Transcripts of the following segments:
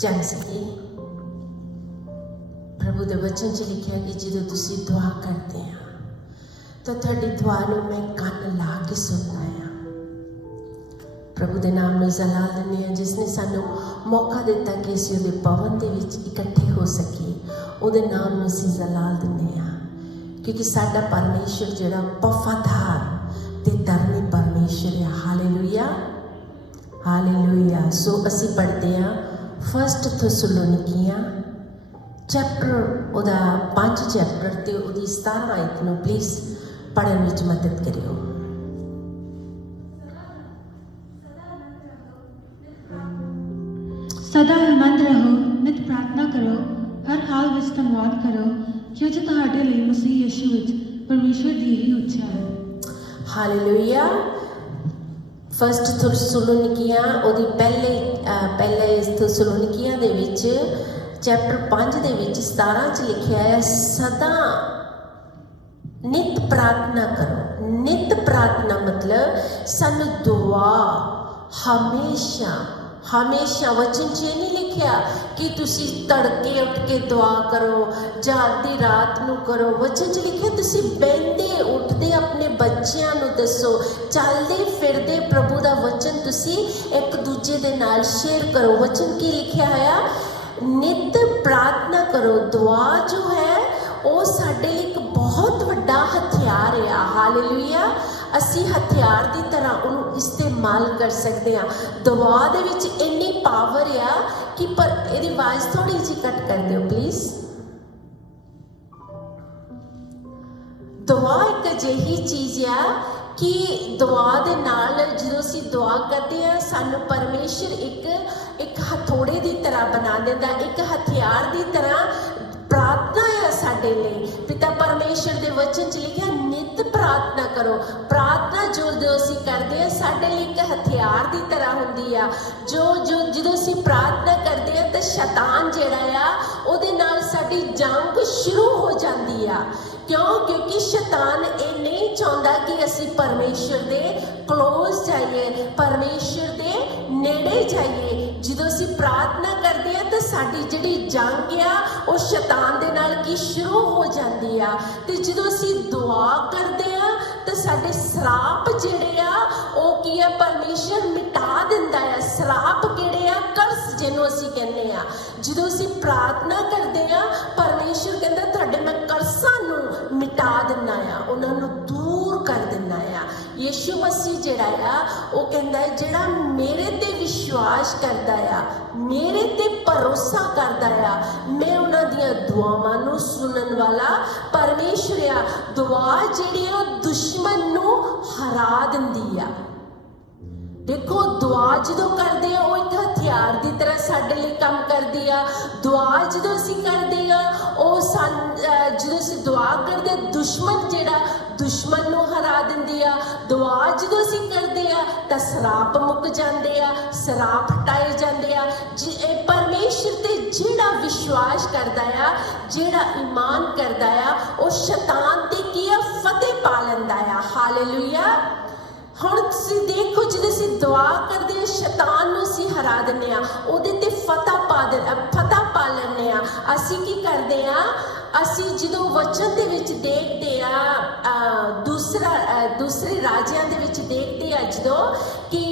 जान सके। प्रभु के वचन च लिखा कि जो तुसी दुआ करते हैं तो तुहाडी दुआ नूं मैं कन ला के सुनदा आ। प्रभु के नाम में जलाल दिंदे जिसने सानू मौका दिता कि असीं उहदे भवन दे विच इकट्ठे हो सके, उहदे नाम में असीं जलाल दिंदे आ, क्योंकि साडा परमेश्वर जिहड़ा वफादार ते धर्मी परमेश्वर है। Hallelujah hallelujah. सो असीं पढ़ते हैं 1 थिस्सलुनीकियां चैप्टर उहदा 5 चैप्टर ते उहदी 17 आयत नूं प्लीज़ पढ़न विच मदद करियो। सदा हिम्मत रहो, नित प्रार्थना करो, हर हाल विच धन्नवाद करो, क्योंकि तुहाडे लई मसीह यीशु विच परमेश्वर दी ही इच्छा है। हालेलुया। 1 थिस्सलुनीकियां उहदी पहले थिस्सलुनीकियां दे विच चैप्टर 5 दे विच 17 च लिखिया है, सदा नित प्रार्थना करो। नित प्रार्थना मतलब सानू दुआ हमेशा हमेशा, वचन च नहीं लिखिया कि तुसी तड़के उठ के दुआ करो जां आधी रात नूं करो। वचन च लिखिया तुसी बहंदे उठदे अपने बच्चियां नूं दसो, चलदे फिरदे प्रभु दा वचन तुसी एक दूजे दे नाल शेयर करो। वचन की लिखिया है, नित प्रार्थना करो। दुआ जो है वो साडे लई एक बहुत वड्डा हथियार है। हालेलुया। असी हथियार की तरह उन्हें इस्तेमाल कर सकते हैं। दुआ दे विच इन्नी पावर आ कि पर इहदी आवाज़ थोड़ी जी कट कर दिओ प्लीज़। दुआ एक अजिही चीज़ आ कि दुआ दे नाल जदों असीं दुआ करते हैं सानू परमेश्वर एक हथौड़े की तरह बना देता, एक हथियार की तरह प्रार्थना है साडे लई। पिता परमेश्वर के वचन च लिखिया नित प्रार्थना करो। प्रार्थना जो असीं करते हैं साडे लई एक हथियार की तरह हुंदी आ। जो असीं प्रार्थना करते हैं तो शैतान जिहड़ा आ उहदे नाल साडी जंग शुरू हो जाती आ। क्योंकि शैतान ये नहीं चाहता कि असीं परमेश्वर दे क्लोज जाइए, परमेश्वर दे नेड़े जाइए। जो असीं प्रार्थना करते हैं तो साडी जिहड़ी जंग आ वो शैतान दे नाल की शुरू हो जाती आ। ते जो असीं दुआ करते हैं तो साडे श्राप जिहड़े आ वो की है परमेश्वर मिटा दिंदा है। श्राप किहड़े आ, कर्स जिहनूं असीं कहने आ। जो असीं प्रार्थना करते हैं परमेश्वर कहंदा तुहाडे मैं कर्सां नूं मिटा दिना आ, उन्होंने दूर कर दिना आ। यीशु मसीह जिहड़ा आ वो कहंदा है जिहड़ा मेरे ते विश्वास करदा आ, मेरे ते भरोसा करदा आ, मैं उन्हां दियां दुआवां नूं सुनन वाला परमेश्वर आ। दुआ जिहड़ी आ दुश्मन नूं हरा दिंदी आ। देखो दुआ जो करते हैं वो एक हथियार की तरह साडे लिए काम करती है। दुआ जो असीं करते हैं वो जो असीं दुआ करते दुश्मन जिहड़ा दुश्मन नूं हरा दिंदी आ। दुआ जो असीं करते हैं तो श्राप मुक जाते आ, श्राप हटाए जाते आ। परमेश्वर ते जिहड़ा विश्वास करता है, जिहड़ा ईमान करता है, वो शैतान ते की फतेह पा लैंदा आ। हालेलुया। हुण तुसीं देखो जो असीं दुआ करते हैं शैतान नूं असीं हरा दिंदे आ, उहदे ते फतह पा लैंदे आ। असीं की करते हैं, असीं जदों वचन दे विच देखते आ दूसरे राजियां दे विच देखते आ जदों कि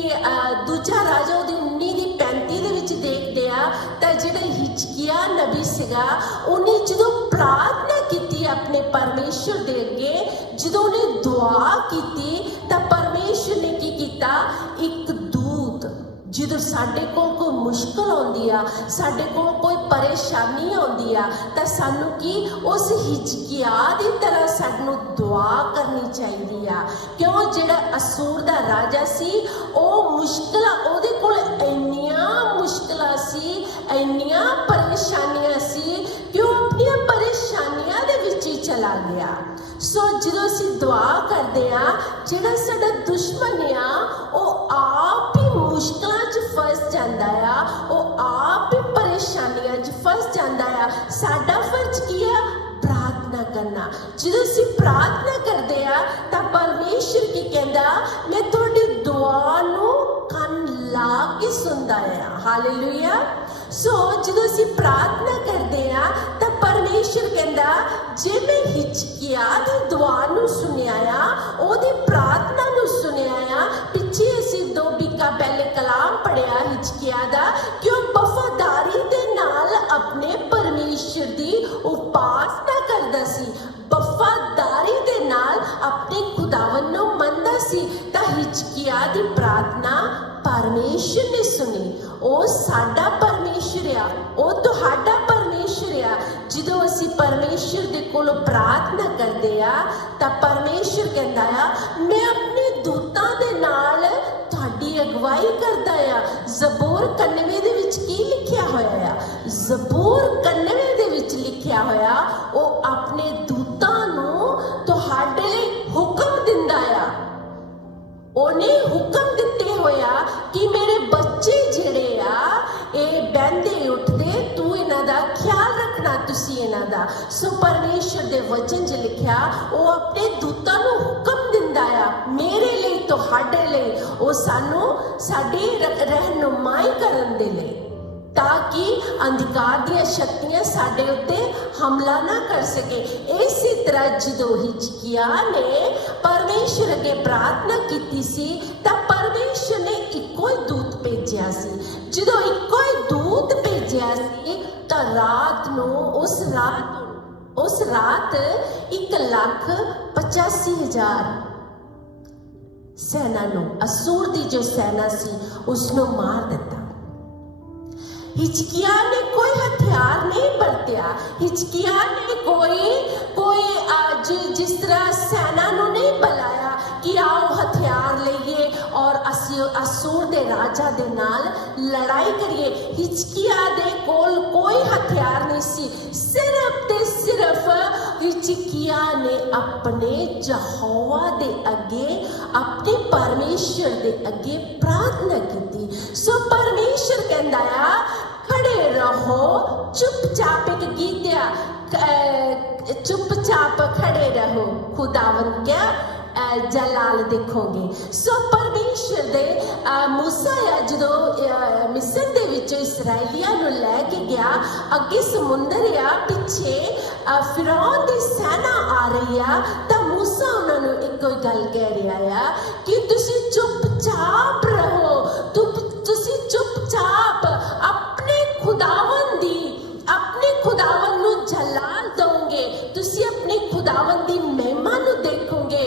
दूजा राजा उहदी 19:35 दे विच देखते आ तां जिहड़ा हिजकिय्याह नबी सीगा उहने जदों प्रार्थना कीती अपने परमेश्वर दे अगे, जदों उहने दुआ कीती तां परमेश्वर ने की कीता, एक दूत जो साडे कोल कोई मुश्किल आउंदी आ, साडे कोल कोई परेशानी आउंदी आ तां सानू की उस हिजकिय्याह दी तरह सानू दुआ करनी चाहिदी आ। क्यों जिहड़ा असूर दा राजा सी वो मुश्किलां उहदे कोल इन्नियां मुश्किलां सी, इन्नियां परेशानियां सी कि वो अपनियां परेशानियां दे विच ही चला गया। सो जो असीं दुआ करते हैं जिहड़ा साडा दुश्मन आ वो आप ही मुश्किलां च फस जाता है, वो आप ही परेशानियां च फस जाता है। साडा फर्ज की है प्रार्थना करना। जो असीं प्रार्थना करते हैं तो परमेश्वर की कहता मैं तुहाडी दुआ नूं कन ला के सुनदा है। हालेलुया। ਸੋ ਜਦੋਂ ਅਸੀਂ ਪ੍ਰਾਰਥਨਾ ਕਰਦੇ ਆ ਤਾਂ ਪਰਮੇਸ਼ਰ ਕਹਿੰਦਾ ਜੇ ਮੈਂ ਹਿਚਕਿਆ ਦੀ ਦੁਆ ਨੂੰ ਸੁਣਿਆ ਆ, ਉਹਦੀ ਪ੍ਰਾਰਥਨਾ ਨੂੰ ਸੁਣਿਆ ਆ। ਪਿੱਛੇ ਅਸੀਂ 2 ਵੀਕਾਂ ਪਹਿਲੇ ਕਲਾਮ ਪੜਿਆ ਹਿਚਕਿਆ ਦਾ ਕਿ ਉਹ ਵਫਾਦਾਰੀ ਦੇ ਨਾਲ ਆਪਣੇ ਪਰਮੇਸ਼ਰ ਦੀ ਉਪਾਸਨਾ ਕਰਦਾ ਸੀ, ਵਫਾਦਾਰੀ ਦੇ ਨਾਲ ਆਪਣੇ ਖੁਦਾਵੰ ਨੂੰ ਮੰਨਦਾ ਸੀ। ਤਾਂ ਹਿਚਕਿਆ ਦੀ ਪ੍ਰਾਰਥਨਾ ਪਰਮੇਸ਼ਰ ਨੇ ਸੁਣੀ। ਉਹ ਸਾਡਾ ਪਰਮੇਸ਼ਰ ਆ, ਉਹ ਤੁਹਾਡਾ ਪਰਮੇਸ਼ਰ ਆ। ਜਦੋਂ ਅਸੀਂ ਪਰਮੇਸ਼ਰ ਦੇ ਕੋਲੋਂ ਪ੍ਰਾਰਥਨਾ ਕਰਦੇ ਆ ਤਾਂ ਪਰਮੇਸ਼ਰ ਕਹਿੰਦਾ ਆ ਮੈਂ ਆਪਣੇ ਦੂਤਾਂ ਦੇ ਨਾਲ ਤੁਹਾਡੀ ਅਗਵਾਈ ਕਰਦਾ ਆ। ਜ਼ਬੂਰ 91 ਦੇ ਵਿੱਚ ਕੀ ਲਿਖਿਆ ਹੋਇਆ ਆ? ਜ਼ਬੂਰ 91 ਦੇ ਵਿੱਚ ਲਿਖਿਆ ਹੋਇਆ ਉਹ ਆਪਣੇ ਦੂਤਾਂ ਨੂੰ ਤੁਹਾਡੇ ਲਈ ਹੁਕਮ ਦਿੰਦਾ ਆ। ਉਹਨੇ ਹੁਕਮ ਦਿੱਤੇ ਹੋਇਆ ਕਿ ਮੇਰੇ ਬੱਚੇ ਜਿਹੜੇ ਆ ਇਹ ਬਹਿੰਦੇ ਉੱਠਦੇ, ਤੂੰ ਇਹਨਾਂ ਦਾ ਖਿਆਲ ਰੱਖਣਾ, ਤੁਸੀਂ ਇਹਨਾਂ ਦਾ। ਸੋ ਪਰਮੇਸ਼ਰ ਦੇ ਵਚਨ 'ਚ ਲਿਖਿਆ ਉਹ ਆਪਣੇ ਦੂਤਾਂ ਨੂੰ ਹੁਕਮ ਦਿੰਦਾ ਆ ਮੇਰੇ ਲਈ, ਤੁਹਾਡੇ ਲਈ। ਉਹ ਸਾਨੂੰ ਸਾਡੀ ਰਹਿਨੁਮਾਈ ਕਰਨ ਦੇ ਲਈ, ਤਾਂ ਕਿ ਅੰਧਕਾਰ ਦੀਆਂ ਸ਼ਕਤੀਆਂ ਸਾਡੇ ਉੱਤੇ ਹਮਲਾ ਨਾ ਕਰ ਸਕੇ। ਇਸੇ ਤਰ੍ਹਾਂ ਜਦੋਂ ਹਿਚਕਿਆ ਨੇ ਪਰਮੇਸ਼ਰ ਅੱਗੇ ਪ੍ਰਾਰਥਨਾ ਕੀਤੀ ਸੀ ਤਾਂ ਪਰਮੇਸ਼ਰ ਨੇ ਇੱਕੋ ਹੀ ਦੂਤ ਭੇਜਿਆ ਸੀ। ਜਦੋਂ ਇੱਕੋ ਹੀ ਦੂਤ ਭੇਜਿਆ ਸੀ ਤਾਂ ਰਾਤ ਨੂੰ ਉਸ ਰਾਤ 1,85,000 ਸੈਨਾ ਨੂੰ, ਅਸੂਰ ਦੀ ਜੋ ਸੈਨਾ ਸੀ ਉਸ ਨੂੰ ਮਾਰ ਦਿੱਤਾ। ਹਿਚਕਿਆ ਨੇ ਕੋਈ ਹਥਿਆਰ ਨਹੀਂ ਵਰਤਿਆ। ਹਿਚਕਿਆ ਨੇ ਕੋਈ ਜਿਸ ਤਰ੍ਹਾਂ ਸੈਨਾ ਨੂੰ ਨਹੀਂ ਬੁਲਾਇਆ ਕਿ ਆਓ ਹਥਿਆਰ ਲਈਏ ਔਰ ਅਸੀਂ ਅਸੂਰ ਦੇ ਰਾਜਾ ਦੇ ਨਾਲ ਲੜਾਈ ਕਰੀਏ। ਹਿਚਕਿਆ ਦੇ ਕੋਲ ਕੋਈ ਹਥਿਆਰ ਨਹੀਂ ਸੀ। ਸਿਰਫ ਤੇ ਸਿਰਫ ਹਿਚਕਿਆ ਨੇ ਆਪਣੇ ਯਹੋਵਾ ਦੇ ਅੱਗੇ, ਆਪਣੇ ਪਰਮੇਸ਼ਰ ਦੇ ਅੱਗੇ ਪ੍ਰਾਰਥਨਾ ਕੀਤੀ। ਸੋ ਪਰਮੇਸ਼ਰ ਕਹਿੰਦਾ ਆ ਖੜੇ ਰਹੋ, ਚੁੱਪਚਾਪ। ਇੱਕ ਗੀਤ ਆ चुपचाप खड़े रहो, खुदावन क्या जलाल देखोगे। सो परमेश्वर दे मूसा आ ਜਦੋਂ ਮਿਸਰ ਦੇ ਵਿੱਚੋਂ ਇਸਰਾਇਲੀਆਂ ਨੂੰ ਲੈ ਕੇ ਗਿਆ, ਅੱਗੇ ਸਮੁੰਦਰ ਆ, ਪਿੱਛੇ ਫਿਰੌਨ ਦੀ ਸੈਨਾ ਆ ਰਹੀ ਆ, ਤਾਂ ਮੂਸਾ ਉਹਨਾਂ ਨੂੰ ਇੱਕੋ ਹੀ ਗੱਲ ਕਹਿ ਰਿਹਾ ਆ ਕਿ ਤੁਸੀਂ ਚੁੱਪਚਾਪ ਰਹੋ, ਤੁਸੀਂ ਚੁੱਪਚਾਪ ਆਪਣੇ ਖੁਦਾਵੰ ਨੂੰ ਜਲਾਲ ਦੋਗੇ, ਤੁਸੀਂ ਆਪਣੇ ਖੁਦਾਵੰ ਦੀ ਮਹਿਮਾ ਨੂੰ ਦੇਖੋਗੇ।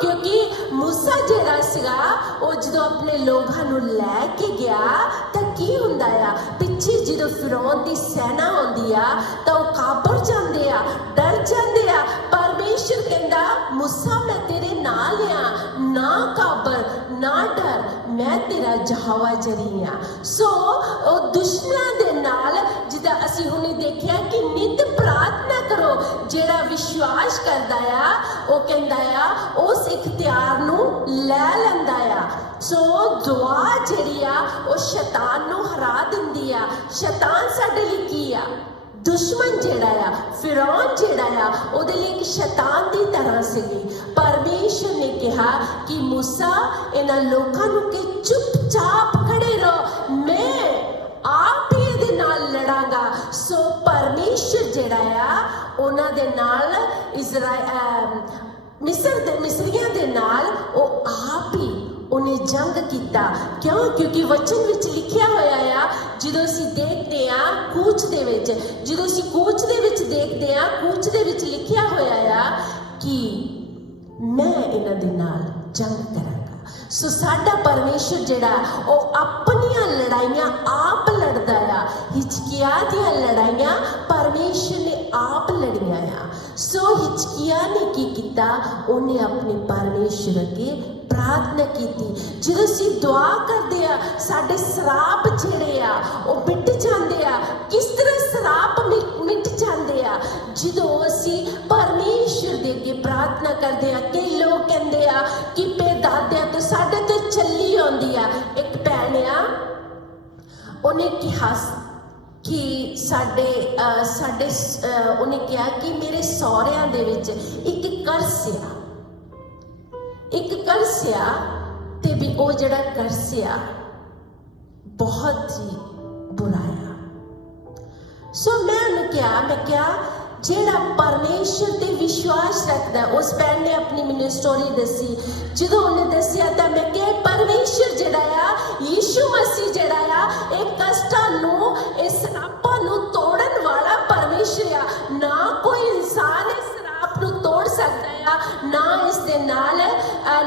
ਕਿਉਂਕਿ ਮੂਸਾ ਜਿਹੜਾ ਸੀਗਾ ਉਹ ਜਦੋਂ ਆਪਣੇ ਲੋਕਾਂ ਨੂੰ ਲੈ ਕੇ ਗਿਆ ਤਾਂ ਕੀ ਹੁੰਦਾ ਆ, ਪਿੱਛੇ ਜਦੋਂ ਫਿਰੌਨ ਦੀ ਸੈਨਾ ਆਉਂਦੀ ਆ ਤਾਂ ਉਹ ਕਾਬਰ ਜਾਂਦੇ ਆ, ਡਰ ਜਾਂਦੇ ਆ। ਪਰਮੇਸ਼ਰ ਕਹਿੰਦਾ ਮੂਸਾ ਮੈਂ ਤੇਰੇ ਨਾਲ ਆ, ਨਾ ਕਾਬਰ ਨਾ ਡਰ, ਮੈਂ ਤੇਰਾ ਯਹੋਵਾ ਜਰੀ ਆ। ਸੋ ਉਹ ਦੁਸ਼ਮਣਾਂ ਦੇ ਨਾਲ, ਜਿੱਦਾਂ ਅਸੀਂ ਹੁਣੇ ਦੇਖਿਆ ਕਿ ਨਿਤ ਪ੍ਰਾਰਥਨਾ ਕਰੋ। ਜਿਹੜਾ ਵਿਸ਼ਵਾਸ ਕਰਦਾ ਆ ਉਹ ਕਹਿੰਦਾ ਆ ਉਸ ਇਖਤਿਆਰ ਨੂੰ ਲੈ ਲੈਂਦਾ ਆ। ਸੋ ਦੁਆ ਜਿਹੜੀ ਆ ਉਹ ਸ਼ੈਤਾਨ ਨੂੰ ਹਰਾ ਦਿੰਦੀ ਆ। ਸ਼ੈਤਾਨ ਸਾਡੇ ਲਈ ਕੀ ਆ? ਦੁਸ਼ਮਣ ਜਿਹੜਾ ਆ, ਫਿਰੌਨ ਜਿਹੜਾ ਆ, ਉਹਦੇ ਲਈ ਇੱਕ ਸ਼ੈਤਾਨ ਦੀ ਤਰ੍ਹਾਂ ਸੀਗੀ। ਪਰਮੇਸ਼ਰ ਨੇ ਕਿਹਾ ਕਿ ਮੂਸਾ ਇਹਨਾਂ ਲੋਕਾਂ ਨੂੰ ਕਿ ਚੁੱਪਚਾਪ ਖੜੇ ਰਹੋ, ਮੈਂ ਆਪ ਹੀ ਇਹਦੇ ਨਾਲ ਲੜਾਂਗਾ। ਸੋ ਪਰਮੇਸ਼ਰ ਜਿਹੜਾ ਆ ਉਹਨਾਂ ਦੇ ਨਾਲ ਮਿਸਰੀਆਂ ਦੇ ਨਾਲ ਉਹ ਆਪ ਹੀ ਉਹਨੇ ਜੰਗ ਕੀਤਾ। ਕਿਉਂਕਿ ਵਚਨ ਵਿੱਚ ਲਿਖਿਆ ਹੋਇਆ ਆ, ਜਦੋਂ ਅਸੀਂ ਦੇਖਦੇ ਆ ਕੂਚ ਦੇ ਵਿੱਚ, ਜਦੋਂ ਅਸੀਂ ਕੂਚ ਦੇ ਵਿੱਚ ਦੇਖਦੇ ਆ, ਕੂਚ ਦੇ ਵਿੱਚ ਲਿਖਿਆ ਹੋਇਆ ਆ ਕਿ ਮੈਂ ਇਹਨਾਂ ਦੇ ਨਾਲ ਜੰਗ ਕਰਾਂਗਾ। ਸੋ ਸਾਡਾ ਪਰਮੇਸ਼ਰ ਜਿਹੜਾ ਉਹ ਆਪਣੀਆਂ ਲੜਾਈਆਂ ਆਪ ਲੜਦਾ ਆ। ਹਿਚਕਿਆ ਦੀਆਂ ਲੜਾਈਆਂ ਪਰਮੇਸ਼ਰ ਨੇ ਆਪ ਲੜੀਆਂ ਆ। ਸੋ ਹਿਚਕਿਆ ਨੇ ਕੀ ਕੀਤਾ? ਉਹਨੇ ਆਪਣੇ ਪਰਮੇਸ਼ਰ ਅੱਗੇ ਪ੍ਰਾਰਥਨਾ ਕੀਤੀ। ਜਦੋਂ ਅਸੀਂ ਦੁਆ ਕਰਦੇ ਆ ਸਾਡੇ ਸਰਾਪ ਜਿਹੜੇ ਆ ਉਹ ਮਿਟ ਜਾਂਦੇ ਆ। ਕਿਸ ਤਰ੍ਹਾਂ ਸਰਾਪ ਮਿਟ ਜਾਂਦੇ ਆ? ਜਦੋਂ ਅਸੀਂ ਪਰਮੇਸ਼ਰ ਦੇ ਅੱਗੇ ਪ੍ਰਾਰਥਨਾ ਕਰਦੇ ਆ। ਕਈ ਲੋਕ ਕਹਿੰਦੇ ਆ ਕਿ ਪੇਦਾਦਿਆਂ ਤੋਂ ਸਾਡੇ ਤੋਂ ਚੱਲੀ ਆਉਂਦੀ ਆ। ਇੱਕ ਭੈਣ ਆ, ਉਹਨੇ ਕਿਹਾ ਕਿ ਉਹਨੇ ਕਿਹਾ ਕਿ ਮੇਰੇ ਸਹੁਰਿਆਂ ਦੇ ਵਿੱਚ ਇੱਕ ਕਰਸ ਆ ਤੇ ਵੀ ਉਹ ਜਿਹੜਾ ਕਰਸ ਆ ਬਹੁਤ ਹੀ ਬੁਰਾ ਆ। मैं क्या ਜਿਹੜਾ ਪਰਮੇਸ਼ਰ ਤੇ ਵਿਸ਼ਵਾਸ ਰੱਖਦਾ ਉਸ ਭੈਣ ਨੇ ਆਪਣੀ ਮੈਨੂੰ ਸਟੋਰੀ ਦੱਸੀ ਜਦੋਂ ਉਹਨੇ ਦੱਸਿਆ ਤਾਂ ਮੈਂ ਕਿਹਾ ਪਰਮੇਸ਼ਰ ਜਿਹੜਾ ਆ ਯੀਸ਼ੂ ਮਸੀਹ ਜਿਹੜਾ ਆ ਇਹ ਕਸ਼ਟਾਂ ਨੂੰ ਇਸ ਸਰਾਪਾਂ ਨੂੰ ਤੋੜਨ ਵਾਲਾ ਪਰਮੇਸ਼ਰ ਆ ਨਾ ਕੋਈ ਇਨਸਾਨ ਇਸ ਸਰਾਪ ਨੂੰ ਤੋੜ ਸਕਦਾ ਆ ਨਾ ਇਸ ਦੇ ਨਾਲ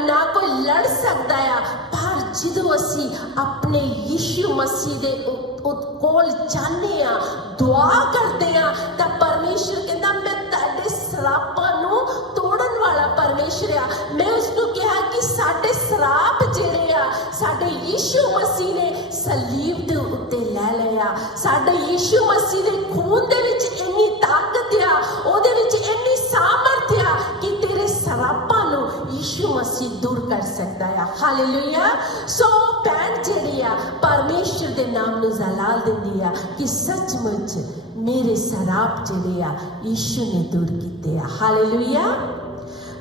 ਨਾ ਕੋਈ ਲੜ ਸਕਦਾ ਆ ਪਰ ਜਦੋਂ ਅਸੀਂ ਆਪਣੇ ਯੀਸ਼ੂ ਮਸੀਹ ਦੇ ਕੋਲ ਜਾਂਦੇ ਆ ਦੁਆ ਕਰਦੇ ਆ ਤਾਂ ਪਰਮੇਸ਼ਰ ਕਹਿੰਦਾ ਮੈਂ ਤੁਹਾਡੇ ਸਰਾਪਾਂ ਨੂੰ ਤੋੜਨ ਵਾਲਾ ਪਰਮੇਸ਼ਰ ਆ ਮੈਂ ਉਸ ਨੂੰ ਕਿਹਾ ਕਿ ਸਾਡੇ ਸਰਾਪ ਜਿਹੜੇ ਆ ਸਾਡੇ ਯੀਸ਼ੂ ਮਸੀਹ ਨੇ ਸਲੀਬ ਦੇ ਉੱਤੇ ਲੈ ਲਿਆ ਸਾਡੇ ਯੀਸ਼ੂ ਮਸੀਹ ਦੇ ਖੂਨ ਦੇ ਵਿੱਚ ਇੰਨੀ ਤਾਕਤ ਆ ਉਹਦੇ ਵਿੱਚ ਇੰਨੀ ਸਾਮਰਥ ਆ ਕਿ ਤੇਰੇ ਸਰਾਪਾਂ ਨੂੰ ਯੀਸ਼ੂ ਮਸੀਹ ਦੂਰ ਕਰ ਸਕਦਾ ਆ ਹਾਲੇਲੂਇਆ ਸੋ ਭੈਣ ਜਿਹੜੀ ਆ ਪਰਮੇਸ਼ਰ ਦੇ ਨਾਮ ਨੂੰ ਜਲਾਲ ਦਿੰਦੀ ਆ ਕਿ ਸੱਚਮੁੱਚ ਮੇਰੇ ਸਰਾਪ ਜਿਹੜੇ ਆ ਯੀਸ਼ੂ ਨੇ ਦੂਰ ਕੀਤੇ ਆ ਹਾਲੇਲੂਇਆ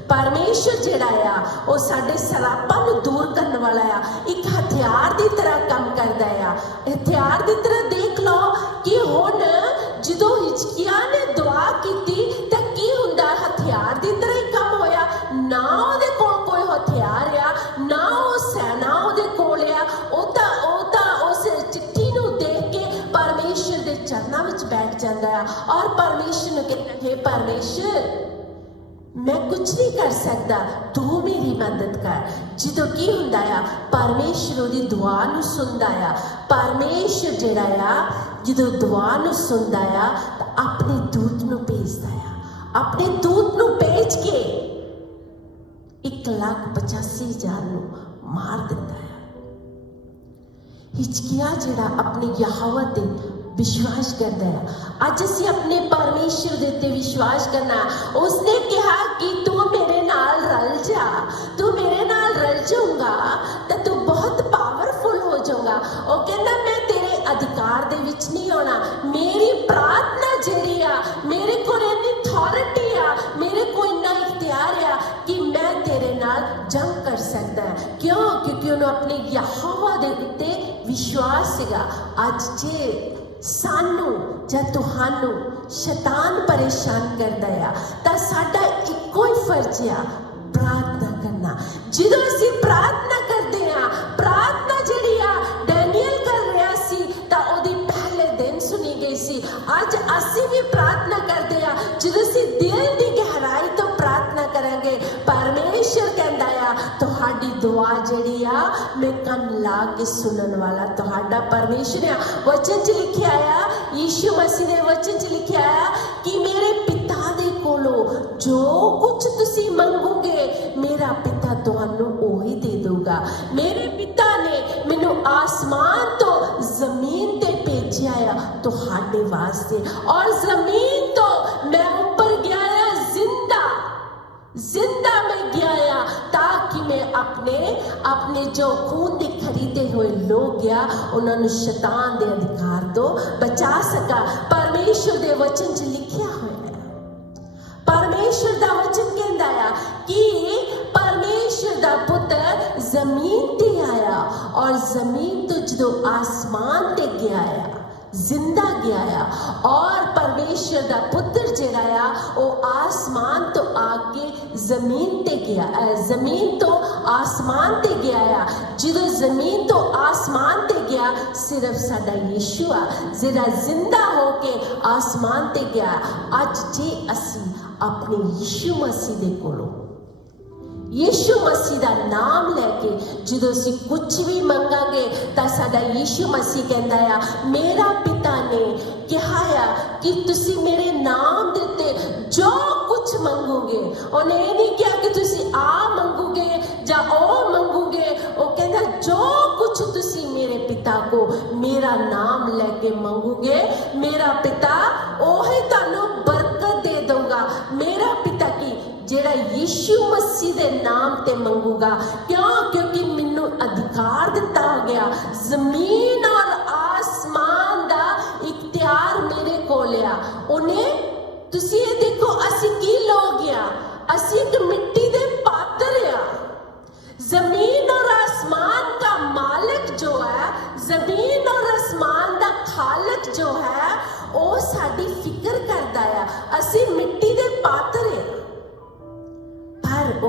ਪਰਮੇਸ਼ਰ ਜਿਹੜਾ ਆ ਉਹ ਸਾਡੇ ਸਰਾਪਾਂ ਨੂੰ ਦੂਰ ਕਰਨ ਵਾਲਾ ਆ ਇੱਕ ਹਥਿਆਰ ਦੀ ਤਰ੍ਹਾਂ ਕੰਮ ਕਰਦਾ ਆ ਹਥਿਆਰ ਦੀ ਤਰ੍ਹਾਂ ਦੇਖ ਲਓ ਕਿ ਹੁਣ ਜਦੋਂ ਹਿਜਕੀਆ ਨੇ ਦੁਆ ਕੀਤੀ ਤਾਂ ਕੀ ਹੁੰਦਾ ਹਥਿਆਰ ਦੀ ਤਰ੍ਹਾਂ ਹੀ ਕੰਮ ਹੋਇਆ ਨਾ ਉਹਦੇ ਕੋਲ ਕੋਈ ਹਥਿਆਰ ਆ ਨਾ ਉਹ ਸੈਨਾ ਉਹਦੇ ਕੋਲ ਆ ਉਹ ਤਾਂ ਉਸ ਚਿੱਠੀ ਨੂੰ ਦੇਖ ਕੇ ਪਰਮੇਸ਼ਰ ਦੇ ਚਰਨਾਂ ਵਿੱਚ ਬੈਠ ਜਾਂਦਾ ਆ ਔਰ ਪਰਮੇਸ਼ਰ ਨੂੰ ਕਹਿੰਦਾ ਹੈ ਪਰਮੇਸ਼ਰ मैं कुछ नहीं कर सकता तू मेरी मदद कर ਜਦੋਂ ਕੀ ਹੁੰਦਾ ਆ ਪਰਮੇਸ਼ਰ ਉਹਦੀ ਦੁਆ ਨੂੰ ਸੁਣਦਾ ਆ ਪਰਮੇਸ਼ਰ ਜਿਹੜਾ ਆ ਜਦੋਂ ਦੁਆ ਨੂੰ ਸੁਣਦਾ ਆ ਤਾਂ ਆਪਣੇ ਦੂਤ ਨੂੰ ਭੇਜਦਾ ਆ ਆਪਣੇ ਦੂਤ ਨੂੰ ਭੇਜ ਕੇ 1,85,000 ਨੂੰ ਮਾਰ ਦਿੰਦਾ ਆ ਹਿਜਕੀਆ ਜਿਹੜਾ ਆਪਣੇ ਯਹੋਵਾ ਤੇ विश्वास करता है आज असी अपने परमेश्वर दे उत्ते विश्वास करना उसने कहा कि तू मेरे नाल रल जा तू मेरे नाल रल जाऊंगा तो तू बहुत पावरफुल हो जाऊंगा वो कहना मैं तेरे अधिकार दे विच नहीं आना मेरी प्रार्थना जिहड़ी आ मेरे को इन्नी अथॉरिटी आ मेरे को इन्ना इख्तियार आ कि मैं तेरे नाल जंग कर सकता है क्यों क्योंकि उन्होंने अपने यहोवा दे उत्ते विश्वास सीगा आज जे सानू ਜਾਂ ਤੁਹਾਨੂੰ ਸ਼ੈਤਾਨ ਪਰੇਸ਼ਾਨ ਕਰਦਾ ਆ ਤਾਂ ਸਾਡਾ ਇੱਕੋ ਹੀ ਫਰਜ਼ ਆ ਪ੍ਰਾਰਥਨਾ ਕਰਨਾ ਜਦੋਂ ਅਸੀਂ ਪ੍ਰਾਰਥਨਾ ਕਰਦੇ ਆ ਪ੍ਰਾਰਥਨਾ ਜਿਹੜੀ ਆ ਡੈਨੀਅਲ ਕਰ ਰਿਹਾ ਸੀ ਤਾਂ ਉਹਦੀ ਪਹਿਲੇ ਦਿਨ ਸੁਣੀ ਗਈ ਸੀ ਅੱਜ ਅਸੀਂ ਵੀ ਪ੍ਰਾਰਥਨਾ ਕਰਦੇ ਆ ਜਦੋਂ ਅਸੀਂ ਦਿਲ ਦੀ ਗਹਿਰਾਈ ਤੋਂ ਪ੍ਰਾਰਥਨਾ ਕਰਾਂਗੇ ਪਰਮੇਸ਼ਰ ਕਹਿੰਦਾ ਆ ਤੁਹਾਡੀ ਦੁਆ ਜਿਹੜੀ ਆ ਮੈਂ ਕੰਨ ਲਾ ਕੇ ਸੁਣਨ ਵਾਲਾ ਤੁਹਾਡਾ ਪਰਮੇਸ਼ਰ ਆ ਵਚਨ 'ਚ ਲਿਖਿਆ ਆ ਯੀਸ਼ੂ ਮਸੀਹ ਦੇ ਵਚਨ 'ਚ ਲਿਖਿਆ ਆ ਕਿ ਮੇਰੇ ਪਿਤਾ ਦੇ ਕੋਲੋਂ ਜੋ ਕੁਝ ਤੁਸੀਂ ਮੰਗੋਗੇ ਮੇਰਾ ਪਿਤਾ ਤੁਹਾਨੂੰ ਉਹੀ ਦੇ ਦਊਗਾ ਮੇਰੇ ਪਿਤਾ ਨੇ ਮੈਨੂੰ ਆਸਮਾਨ ਤੋਂ ਜ਼ਮੀਨ ਤੇ ਭੇਜਿਆ ਆ ਤੁਹਾਡੇ ਵਾਸਤੇ ਔਰ ਜ਼ਮੀਨ ਤੋਂ ਮੈਂ ਉੱਪਰ ਗਿਆ ਆ जिंदा में गया आ ताकि मैं अपने जो खून के खरीदे हुए लोग गया उन्होंने शैतान के अधिकार तो बचा सका परमेश्वर के वचन च लिखिया हुआ है परमेश्वर का वचन कहता है कि परमेश्वर का पुत्र जमीन ते आया और जमीन तो जो आसमान ते गया आ जिंदा गया आ और परमेश्वर का पुत्र जिहड़ा आ वो आसमान तो आके जमीन ते गया जमीन तो आसमान ते गया आ जो जमीन तो आसमान ते गया सिर्फ साडा यीशु आ जिहड़ा जिंदा होके आसमान ते गया अज जे असी अपने यीशु मसीह दे कोलों यीशु मसीह का नाम लैके जो असी कुछ भी मंगांगे तो साडा यीशु मसीह कहता है मेरा पिता ने कहा कि तुसी मेरे नाम देते जो कुछ मंगोगे उन्हें ये नहीं कहा कि तुसी आ मंगोगे या ओ मंगोगे वो कहता जो कुछ तुसी मेरे पिता को मेरा नाम लैके मंगोगे मेरा पिता ओही तुहानू बरकत दे दूंगा मेरा पिता की जेड़ा यीशु मसीह दे नाम ते मंगूगा क्यों क्योंकि मैनू अधिकार दिता गया जमीन और आसमान दा इख्तियार मेरे कोल आ उन्हें तुसी ये देखो असी की लोग आ असी एक मिट्टी दे पात्र आ जमीन और आसमान का मालिक जो है जमीन और आसमान का खालिक जो है ਉਹ ਸਾਡੀ ਫਿਕਰ ਕਰਦਾ ਆ। ਅਸੀਂ ਮਿੱਟੀ ਦੇ ਪਾਤਰ ਆ, ਪਰ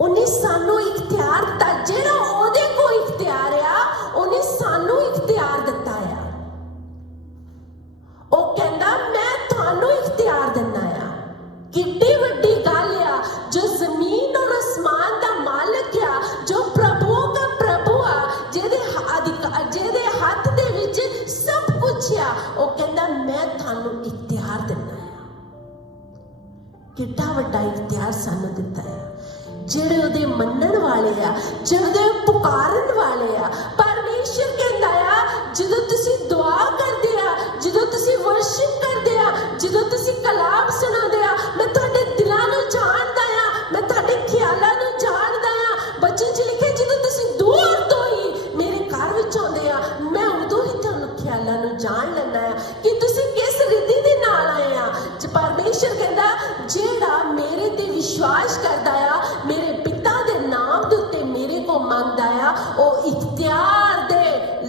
ਉਹਨੇ ਸਾਨੂੰ ਇਖਤਿਆਰ ਦਿੱਤਾ। ਜਿਹੜਾ ਉਹਦੇ ਕੋਲ ਇਖਤਿਆਰ ਆ, ਉਹਨੇ ਸਾਨੂੰ ਇਖਤਿਆਰ ਦਿੱਤਾ ਆ। ਉਹ ਕਹਿੰਦਾ ਮੈਂ ਤੁਹਾਨੂੰ ਇਖਤਿਆਰ ਦਿੰਦਾ ਆ। ਕਿੱਡੀ ਵੱਡੀ ਗੱਲ ਆ। ਜੋ ਜ਼ਮੀਨ ਔਰ ਅਸਮਾਨ ਦਾ ਮਾਲਕ ਆ, ਜੋ ਪ੍ਰਭੂਆਂ ਦਾ ਪ੍ਰਭੂ ਆ, ਜਿਹਦੇ ਹੱਥ ਦੇ ਵਿੱਚ ਸਭ ਕੁਝ ਆ, ਉਹ ਕਹਿੰਦਾ ਮੈਂ ਤੁਹਾਨੂੰ ਇਖਤਿਆਰ ਦਿੰਦਾ ਆ। ਕਿੱਡਾ ਵੱਡਾ ਇਖਤਿਆਰ ਸਾਨੂੰ ਦਿੱਤਾ ਆ। ਜਿਹੜੇ ਉਹਦੇ ਮੰਨਣ ਵਾਲੇ ਆ, ਜਿਹੜੇ ਪੁਕਾਰਨ ਵਾਲੇ ਆ। ਪਰਮੇਸ਼ਰ ਕਹਿੰਦਾ ਆ, ਜਦੋਂ ਤੁਸੀਂ ਦੁਆ ਕਰਦੇ ਆ, ਜਦੋਂ ਤੁਸੀਂ ਵਰਸ਼ਿਪ ਕਰਦੇ ਆ, ਜਦੋਂ ਤੁਸੀਂ ਕਲਾਮ ਸੁਣਾਉਂਦੇ ਆ, ਮੈਂ ਤੁਹਾਡੇ ਦਿਲਾਂ ਨੂੰ ਜਾਣਦਾ ਆ, ਮੈਂ ਤੁਹਾਡੇ ਖਿਆਲਾਂ ਨੂੰ ਜਾਣਦਾ ਆ। ਬਚਨ 'ਚ ਲਿਖਿਆ, ਜਦੋਂ ਤੁਸੀਂ ਦੂਰ ਤੋਂ ਹੀ ਮੇਰੇ ਘਰ ਵਿੱਚ ਆਉਂਦੇ ਆ, ਮੈਂ ਉਦੋਂ ਹੀ ਤੁਹਾਨੂੰ ਖਿਆਲਾਂ ਨੂੰ ਜਾਣ ਲੈਂਦਾ ਆ ਕਿ ਤੁਸੀਂ ਕਿਸ ਰਿੱਧੀ ਦੇ ਨਾਲ ਆਏ ਆ। ਪਰਮੇਸ਼ਰ ਕਹਿੰਦਾ, ਜਿਹੜਾ ਮੇਰੇ ਤੇ ਵਿਸ਼ਵਾਸ ਕਰਦਾ ਆ, ਮੇਰੇ ਪਿਤਾ ਦੇ ਨਾਮ ਦੇ ਉੱਤੇ ਮੇਰੇ ਕੋਲ ਮੰਗਦਾ ਆ, ਉਹ ਇਖਤਿਆਰ ਦੇ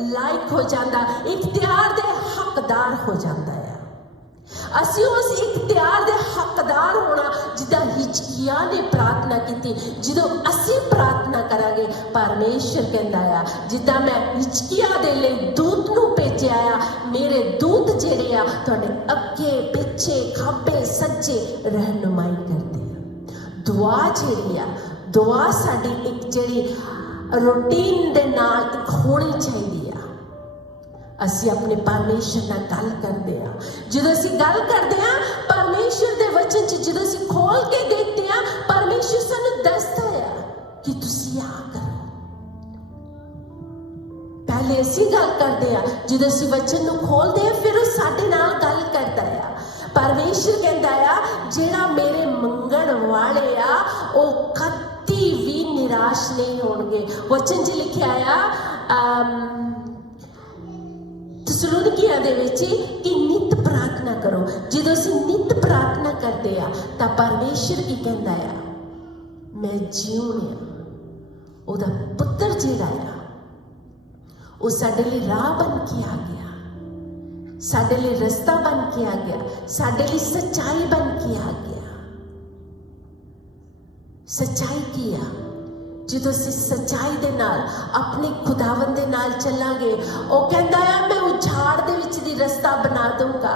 ਲਾਇਕ ਹੋ ਜਾਂਦਾ, ਇਖਤਿਆਰ ਦੇ ਹੱਕਦਾਰ ਹੋ ਜਾਂਦਾ ਆ। ਅਸੀਂ ਉਸ ਇਖਤਿਆਰ ਦੇ ਹੱਕਦਾਰ ਹੋਣਾ, ਜਿੱਦਾਂ ਹਿਜਕੀਆ ਨੇ ਪ੍ਰਾਰਥਨਾ ਕੀਤੀ। ਜਦੋਂ ਅਸੀਂ ਪ੍ਰਾਰਥਨਾ ਕਰਾਂਗੇ, ਪਰਮੇਸ਼ਰ ਕਹਿੰਦਾ ਆ, ਜਿੱਦਾਂ ਮੈਂ ਹਿਜਕੀਆ ਦੇ ਲਈ ਦੂਤ ਨੂੰ ਭੇਜਿਆ ਆ, ਮੇਰੇ ਦੂਤ ਜਿਹੜੇ ਆ ਤੁਹਾਡੇ ਅੱਗੇ ਪਿੱਛੇ ਖੱਬੇ ਸੱਜੇ ਰਹਿਨੁਮਾਈ ਕਰਦੇ ਆ। ਦੁਆ ਜਿਹੜੀ ਆ, ਦੁਆ ਸਾਡੀ ਇੱਕ ਜਿਹੜੀ ਰੂਟੀਨ ਦੇ ਨਾਲ ਇੱਕ ਹੋਣੀ ਚਾਹੀਦੀ ਆ। ਅਸੀਂ ਆਪਣੇ ਪਰਮੇਸ਼ਰ ਨਾਲ ਗੱਲ ਕਰਦੇ ਆ। ਜਦੋਂ ਅਸੀਂ ਗੱਲ ਕਰਦੇ ਆ ਪਰਮੇਸ਼ਰ ਦੇ ਵਚਨ 'ਚ, ਜਦੋਂ ਅਸੀਂ ਖੋਲ ਕੇ ਦੇਖਦੇ ਆ, ਪਰਮੇਸ਼ਰ ਸਾਨੂੰ ਦੱਸਦਾ ਆ ਕਿ ਤੁਸੀਂ ਆ ਕਰੋ। ਪਹਿਲੇ ਅਸੀਂ ਗੱਲ ਕਰਦੇ ਆ, ਜਦੋਂ ਅਸੀਂ ਵਚਨ ਨੂੰ ਖੋਲਦੇ ਆ, ਫਿਰ ਉਹ ਸਾਡੇ ਨਾਲ ਗੱਲ ਕਰਦਾ ਆ। ਪਰਮੇਸ਼ਰ ਕਹਿੰਦਾ ਆ, ਜਿਹੜਾ ਮੇਰੇ ਮੰਗਣ ਵਾਲੇ ਆ, ਉਹ ਕਦੀ ਵੀ ਨਿਰਾਸ਼ ਨਹੀਂ ਹੋਣਗੇ। ਵਚਨ 'ਚ ਲਿਖਿਆ ਆ ਤਸਲੋਨੀਕੀਆਂ ਦੇ ਵਿੱਚ ਕਿ ਨਿਤ ਪ੍ਰਾਰਥਨਾ ਕਰੋ। ਜਦੋਂ ਅਸੀਂ ਨਿਤ ਪ੍ਰਾਰਥਨਾ ਕਰਦੇ ਆ, ਤਾਂ ਪਰਮੇਸ਼ਰ ਕੀ ਕਹਿੰਦਾ ਆ, ਮੈਂ ਜਿਉਂ ਆ। ਉਹਦਾ ਪੁੱਤਰ ਜਿਹੜਾ ਆ, ਉਹ ਸਾਡੇ ਲਈ ਰਾਹ ਬਣ ਕੇ ਆ ਗਿਆ, ਸਾਡੇ ਲਈ ਰਸਤਾ ਬਣ ਕੇ ਆ ਗਿਆ, ਸਾਡੇ ਲਈ ਸੱਚਾਈ ਬਣ ਕੇ ਆ ਗਿਆ। ਸੱਚਾਈ ਕੀ ਆ? ਜਦੋਂ ਅਸੀਂ ਸੱਚਾਈ ਦੇ ਨਾਲ ਆਪਣੇ ਖੁਦਾਵੰਦ ਦੇ ਨਾਲ ਚੱਲਾਂਗੇ, ਉਹ ਕਹਿੰਦਾ ਆ, ਮੈਂ ਉਜਾੜ ਦੇ ਵਿੱਚ ਦੀ ਰਸਤਾ ਬਣਾ ਦੂੰਗਾ।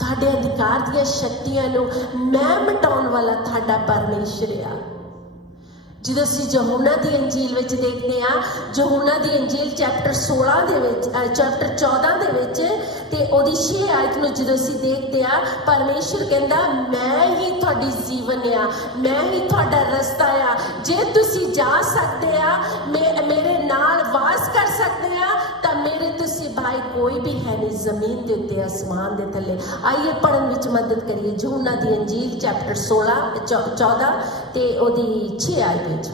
ਤੁਹਾਡੇ ਅਧਿਕਾਰ ਦੀਆਂ ਸ਼ਕਤੀਆਂ ਨੂੰ ਮੈਂ ਮਿਟਾਉਣ ਵਾਲਾ ਤੁਹਾਡਾ ਪਰਮੇਸ਼ਰ ਆ। ਜਦੋਂ ਅਸੀਂ ਯਹੂਨਾ ਦੀ ਅੰਜੀਲ ਵਿੱਚ ਦੇਖਦੇ ਆ, ਯਹੂਨਾ ਦੀ ਅੰਜੀਲ ਚੈਪਟਰ 16 ਦੇ ਵਿੱਚ, ਚੈਪਟਰ 14 ਦੇ ਵਿੱਚ ਤੇ ਉਹਦੀ 6 ਆਇਤ ਨੂੰ ਜਦੋਂ ਅਸੀਂ ਦੇਖਦੇ ਆ, ਪਰਮੇਸ਼ਰ ਕਹਿੰਦਾ, ਮੈਂ ਹੀ ਤੁਹਾਡੀ ਜੀਵਨ ਆ, ਮੈਂ ਹੀ ਤੁਹਾਡਾ ਰਸਤਾ ਆ। ਜੇ ਤੁਸੀਂ ਜਾ ਸਕਦੇ ਆ, ਮੇਰੇ ਨਾਲ ਵਾਸ ਕਰ ਸਕਦੇ ਆ, ਤਾਂ ਮੇਰੇ ਤੋਂ ਸਿਵਾਏ ਕੋਈ ਵੀ ਹੈ ਨਹੀਂ ਜ਼ਮੀਨ ਦੇ ਉੱਤੇ, ਅਸਮਾਨ ਦੇ ਥੱਲੇ। ਆਈਏ ਪੜ੍ਹਨ ਵਿੱਚ ਮਦਦ ਕਰੀਏ ਯਹੂਨਾ ਦੀ ਅੰਜੀਲ ਚੈਪਟਰ 14 ਤੇ ਉਹਦੀ 6 ਆਇਤ ਵਿੱਚ।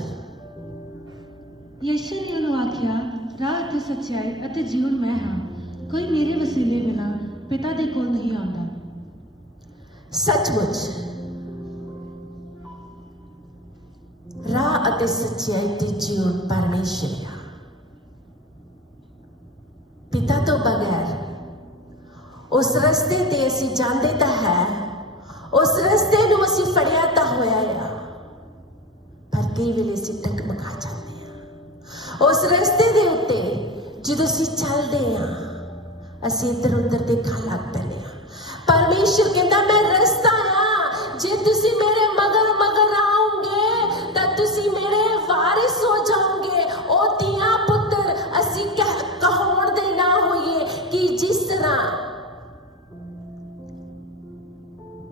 ਯਿਸੂ ਨੇ ਉਹਨੂੰ ਆਖਿਆ, ਰਾਹ ਅਤੇ ਸੱਚਾਈ ਅਤੇ ਜੀਵਨ ਮੈਂ ਹਾਂ, ਕੋਈ ਮੇਰੇ ਵਸੀਲੇ ਬਿਨਾਂ ਪਿਤਾ ਦੇ ਕੋਲ ਨਹੀਂ ਆਉਂਦਾ। ਸੱਚਮੁੱਚ ਰਾਹ ਅਤੇ ਸੱਚਾਈ ਤੇ ਜੀਵਨ ਪਰਮੇਸ਼ਰ ਆ। ਪਿਤਾ ਤੋਂ ਬਗੈਰ ਉਸ ਰਸਤੇ ਤੇ ਅਸੀਂ ਜਾਂਦੇ ਤਾਂ ਹੈ, ਉਸ ਰਸਤੇ ਨੂੰ ਅਸੀਂ ਫੜਿਆ ਤਾਂ ਹੋਇਆ ਆ, ਪਰ ਕਈ ਵੇਲੇ ਅਸੀਂ ਡਗਮਗਾ ਜਾਂਦੇ ਆ। ਉਸ ਰਸਤੇ ਦੇ ਉੱਤੇ ਜਦੋਂ ਅਸੀਂ ਚੱਲਦੇ ਆ, ਅਸੀਂ ਇੱਧਰ ਉੱਧਰ ਦੇਖਣ ਲੱਗ ਪੈਂਦੇ ਆ। ਪਰਮੇਸ਼ਰ ਕਹਿੰਦਾ, ਮੈਂ ਰਸਤਾ ਆ, ਜੇ ਤੁਸੀਂ ਮੇਰੇ ਮਗਰ ਆਓਗੇ ਤਾਂ ਤੁਸੀਂ ਮੇਰੇ ਵਾਰਿਸ ਹੋ ਜਾਓਗੇ। ਉਹ ਧੀਆਂ ਪੁੱਤਰ ਅਸੀਂ ਕਹਾਉਣ ਦੇ ਨਾ ਹੋਈਏ ਕਿ ਜਿਸ ਤਰ੍ਹਾਂ